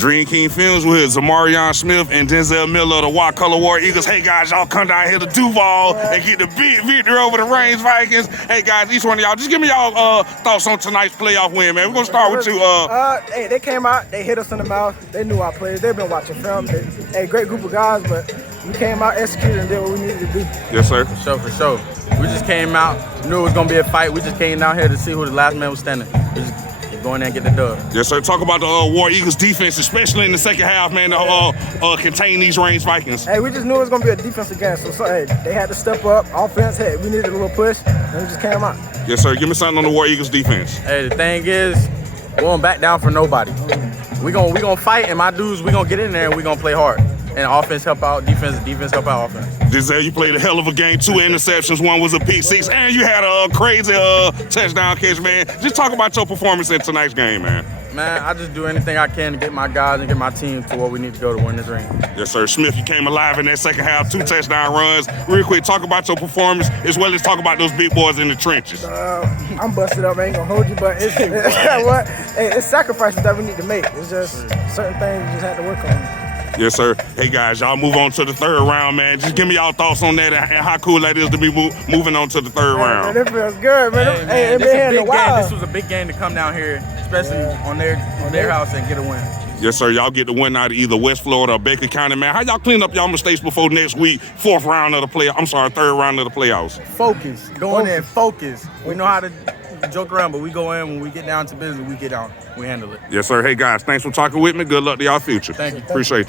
Dream King Films with Zamarion Smith and Denzel Miller of the White Color War Eagles. Hey guys, y'all come down here to Duval and get the big victory over the Reigns Vikings. Hey guys, each one of y'all, just give me y'all thoughts on tonight's playoff win, man. We're gonna start with you. Hey, they came out, they hit us in the mouth. They knew our players. They've been watching film. Hey, great group of guys, but we came out, executed, and did what we needed to do. Yes, sir. For sure. We just came out, knew it was gonna be a fight. We just came down here to see who the last man was standing. We just go in there and get the dub. Yes, sir. Talk about the War Eagles defense, especially in the second half, man, to contain these Reigns Vikings. Hey, we just knew it was going to be a defensive game, so hey, they had to step up. Offense, hey, we needed a little push, and we just came out. Yes, sir. Give me something on the War Eagles defense. Hey, the thing is, we won't back down for nobody. We gonna fight, and my dudes, we gonna get in there and we gonna play hard. And offense help out defense help out offense. Denzel, you played a hell of a game. 2 interceptions, 1 was a pick 6, and you had a crazy touchdown catch, man. Just talk about your performance in tonight's game, man. Man, I just do anything I can to get my guys and get my team to where we need to go to win this ring. Yes, sir. Smith, you came alive in that second half, 2 touchdown runs. Real quick, talk about your performance as well as talk about those big boys in the trenches. I'm busted up, I ain't gonna hold you, but it's sacrifices that we need to make. It's just certain things we just had to work on. Yes, sir. Hey, guys, y'all move on to the 3rd round, man. Just give me y'all thoughts on that and how cool that is to be moving on to the 3rd round. Man, it feels good, man. Hey, this was a big game to come down here, especially on their house and get a win. Yes, sir. Y'all get the win out of either West Florida or Baker County, man. How y'all clean up y'all mistakes before next week, 3rd round of the playoffs? Focus. Go in there and focus. We know how to joke around, but we go in when we get down to business, we get down. We handle it. Yes, sir. Hey, guys, thanks for talking with me. Good luck to y'all future. Thank you. Appreciate you.